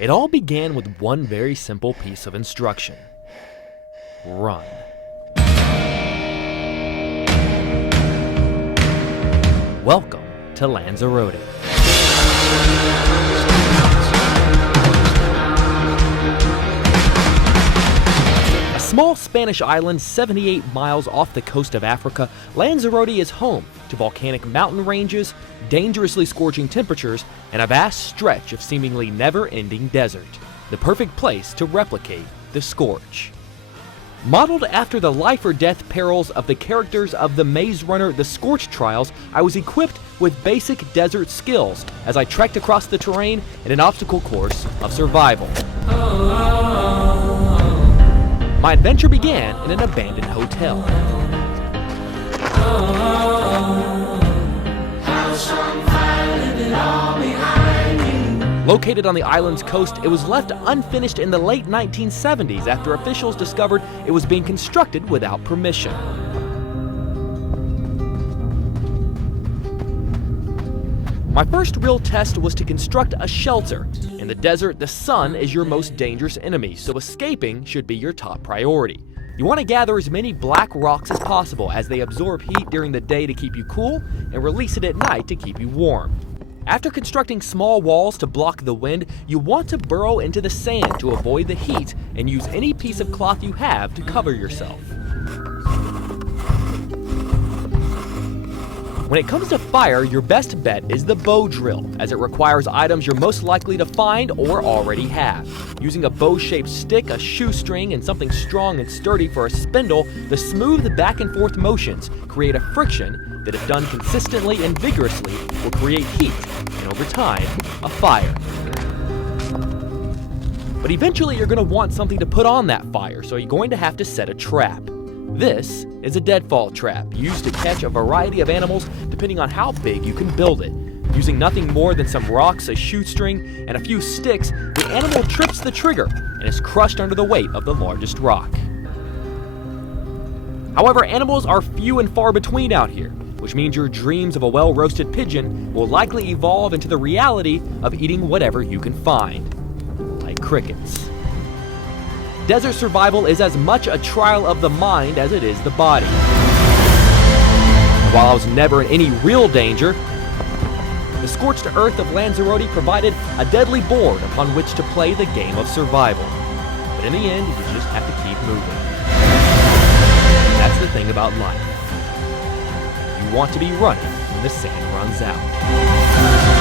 It all began with one very simple piece of instruction. Run. Welcome to Lanzarote. A small Spanish island 78 miles off the coast of Africa, Lanzarote is home to volcanic mountain ranges, dangerously scorching temperatures, and a vast stretch of seemingly never-ending desert. The perfect place to replicate the Scorch. Modeled after the life-or-death perils of the characters of the Maze Runner The SCORCH Trials, I was equipped with basic desert skills as I trekked across the terrain in an obstacle course of survival. My adventure began in an abandoned hotel. Located on the island's coast, it was left unfinished in the late 1970s after officials discovered it was being constructed without permission. My first real test was to construct a shelter. In the desert, the sun is your most dangerous enemy, so escaping should be your top priority. You want to gather as many black rocks as possible, as they absorb heat during the day to keep you cool and release it at night to keep you warm. After constructing small walls to block the wind, you want to burrow into the sand to avoid the heat and use any piece of cloth you have to cover yourself. When it comes to fire, your best bet is the bow drill, as it requires items you're most likely to find or already have. Using a bow-shaped stick, a shoestring, and something strong and sturdy for a spindle, the smooth back and forth motions create a friction that, if done consistently and vigorously, will create heat, and over time, a fire. But eventually you're going to want something to put on that fire, so you're going to have to set a trap. This is a deadfall trap, used to catch a variety of animals depending on how big you can build it. Using nothing more than some rocks, a shoestring, and a few sticks, the animal trips the trigger and is crushed under the weight of the largest rock. However, animals are few and far between out here, which means your dreams of a well-roasted pigeon will likely evolve into the reality of eating whatever you can find, like crickets. Desert survival is as much a trial of the mind as it is the body. While I was never in any real danger, the scorched earth of Lanzarote provided a deadly board upon which to play the game of survival. But in the end, you just have to keep moving. That's the thing about life. You want to be running when the sand runs out.